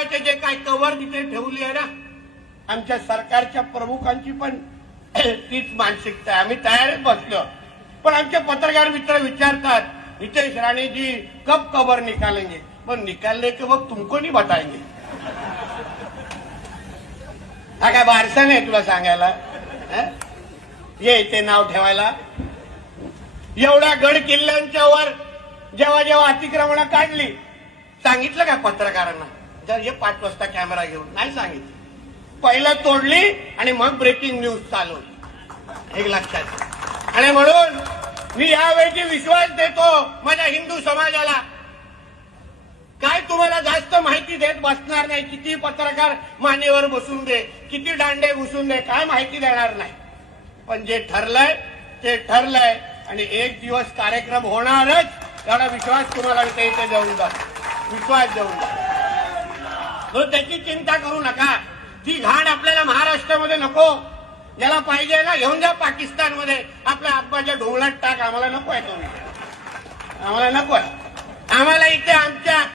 समाजाचे जे काही कव्हर तिथे ठेवली आहे ना, आमच्या सरकारच्या प्रमुखांची पण तीच मानसिकता आहे. आम्ही तयारीच बसलो, पण आमचे पत्रकार मित्र विचारतात, नितेश राणे जी कब कवर निकालेंगे? पण निकालने के वक्त तुमको नहीं बताएंगे. हा काय बारसा नाही तुला सांगायला? ये इथे नाव ठेवायला. एवढ्या गड किल्ल्यांच्या वर जेव्हा जेव्हा अतिक्रमणं काढली, सांगितलं का पत्रकारांना जर हे 5 वाजता कॅमेरा घेऊन? नाही सांगितलं. पहिलं तोडली आणि मग ब्रेकिंग न्यूज चालवली. एक लक्षात. आणि म्हणून मी यावेळी विश्वास देतो माझ्या हिंदू समाजाला, काय तुम्हाला जास्त माहिती देत बसणार नाही. किती पत्रकार मानेवर बसून दे, किती दांडे घुसून दे, काय माहिती देणार नाही. पण जे ठरलंय ते ठरलंय आणि एक दिवस कार्यक्रम होणारच, एवढा विश्वास तुम्हाला इथे देऊन जा. विश्वास देऊन जा. त्याची चिंता करू नका. ती घाण आपल्याला महाराष्ट्रामध्ये नको. ज्याला पाहिजे ना घेऊन जा पाकिस्तानमध्ये, आपल्या आब्बाच्या ढोंगणात टाक. आम्हाला नको आहे तो. आम्हाला नको आहे. आम्हाला इथे आमच्या